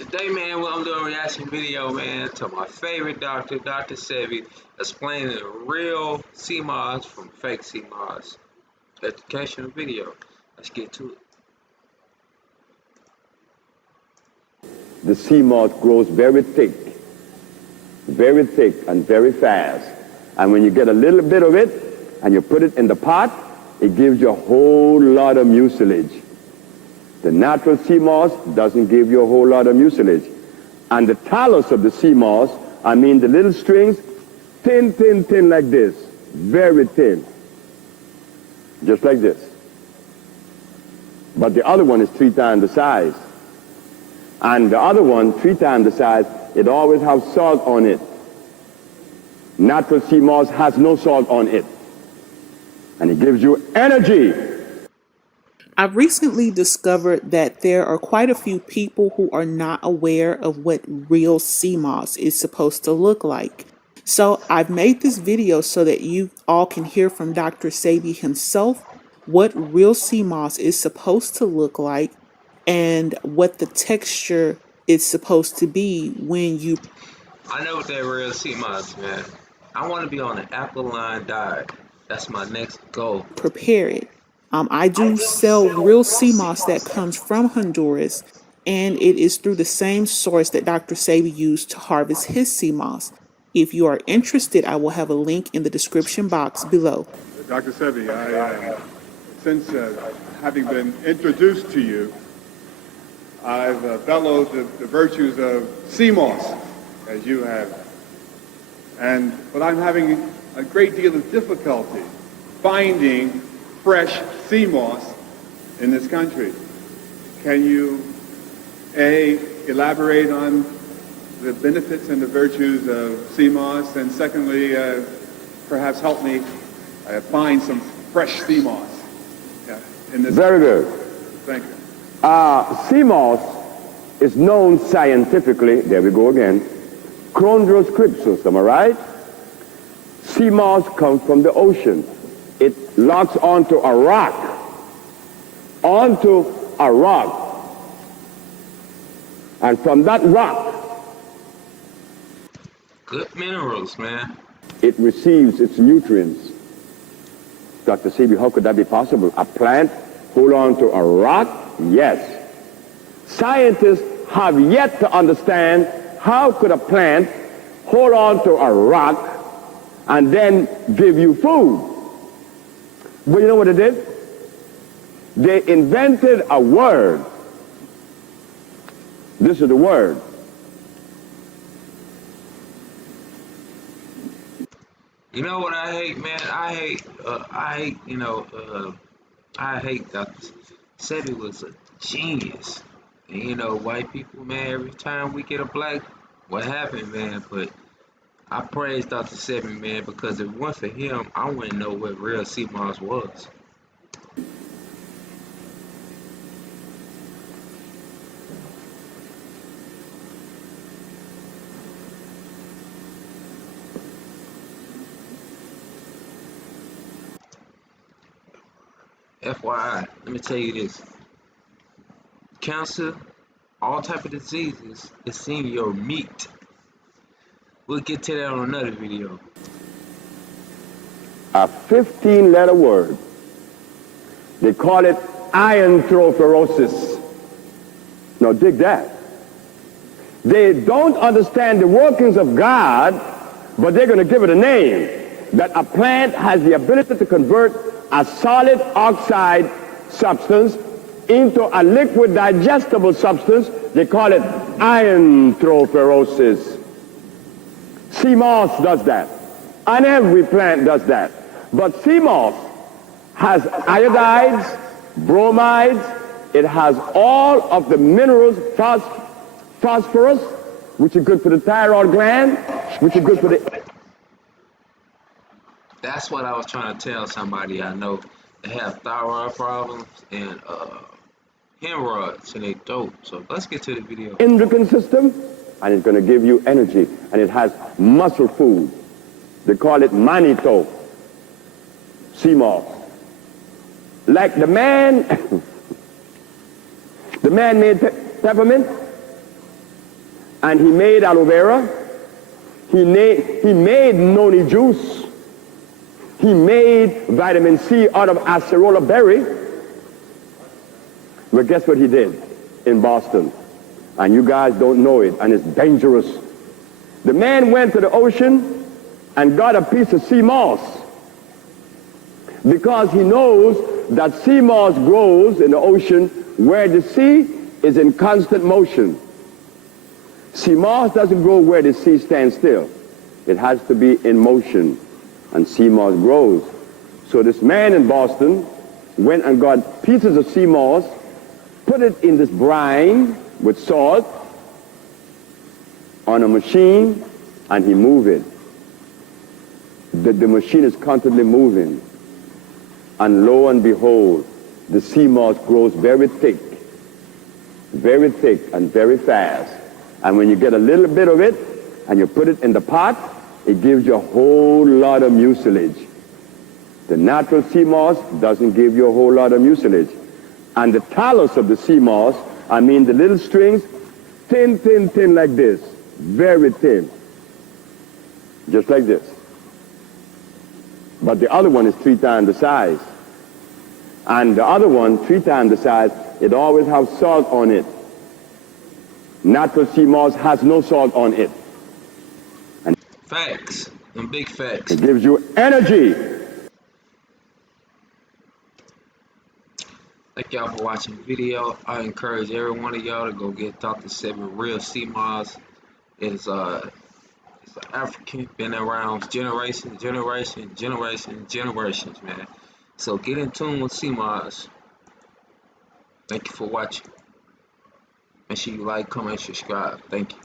Today, man, what I'm doing a reaction video, man, to my favorite doctor, Dr. Sebi, explaining the real seamoss from fake seamoss. Educational video. Let's get to it. The sea moss grows very thick and very fast. And when you get a little bit of it and you put it in the pot, it gives you a whole lot of mucilage. The natural sea moss doesn't give you a whole lot of mucilage. And the talus of the sea moss, I mean the little strings, thin like this, very thin, just like this. But the other one is 3 times the size. And the other one, 3 times the size, it always has salt on it. Natural sea moss has no salt on it. And it gives you energy. I've recently discovered that there are quite a few people who are not aware of what real sea moss is supposed to look like. So I've made this video so that you all can hear from Dr. Sebi himself what real sea moss is supposed to look like and what the texture is supposed to be when you... I know what that real seamoss, man. I want to be on an alkaline diet. That's my next goal. Prepare it. I do sell real sea moss that comes from Honduras, and it is through the same source that Dr. Sebi used to harvest his sea moss. If you are interested, I will have a link in the description box below. Dr. Sebi, since having been introduced to you, I've bellowed the virtues of sea moss, as you have. But I'm having a great deal of difficulty finding fresh sea moss in this country. Can you, A, elaborate on the benefits and the virtues of sea moss, and secondly, perhaps help me find some fresh sea moss in this Very country? good. Thank you. Sea moss is known scientifically, there we go again, Chondrus cryptus, am I right? Sea moss comes from the ocean. It locks onto a rock. And from that rock, Good minerals, man. it receives its nutrients. Dr. Sebi, how could that be possible? A plant hold on to a rock? Yes. Scientists have yet to understand how could a plant hold on to a rock and then give you food. But you know what it did? They invented a word. This is the word. You know what I hate, man? I hate Dr. Sebi was a genius. And white people, man, every time we get a black, what happened, man? But I praise Dr. Sebi, man, because if it weren't for him, I wouldn't know what real sea moss was. FYI, let me tell you this. Cancer, all type of diseases, is in your meat. We'll get to that on another video. A 15-letter word. They call it iantropherosis. Now dig that. They don't understand the workings of God, but they're going to give it a name. That a plant has the ability to convert a solid oxide substance into a liquid digestible substance. They call it iantropherosis. Sea moss does that. And every plant does that. But sea moss has iodides, bromides, it has all of the minerals, phosphorus, which is good for the thyroid gland, which is good for the... That's what I was trying to tell somebody I know. They have thyroid problems and hemorrhoids in their throat. So let's get to the video. endocrine system, and it's going to give you energy, and it has muscle food. They call it manito, sea moss. Like the man made peppermint, And he made aloe vera. He made noni juice. He made vitamin C out of acerola berry. But guess what he did in Boston? And you guys don't know it, and it's dangerous. The man went to the ocean and got a piece of sea moss because he knows that sea moss grows in the ocean where the sea is in constant motion. Sea moss doesn't grow where the sea stands still. It has to be in motion, and sea moss grows. So this man in Boston went and got pieces of sea moss, put it in this brine with salt on a machine, and he moved it. The machine is constantly moving. And lo and behold, the sea moss grows very thick and very fast. And when you get a little bit of it and you put it in the pot, it gives you a whole lot of mucilage. The natural sea moss doesn't give you a whole lot of mucilage. And the talus of the sea moss, I mean the little strings, thin like this, very thin, just like this. But the other one is 3 times the size. And the other one, 3 times the size, it always has salt on it. Natural sea moss has no salt on it. And Facts. Them big facts. it gives you energy. Thank y'all for watching the video. I encourage every one of y'all to go get Dr. Sebi real seamoss. It's an African, been around generations, man. So get in tune with seamoss. Thank you for watching. Make sure you like, comment, subscribe. Thank you.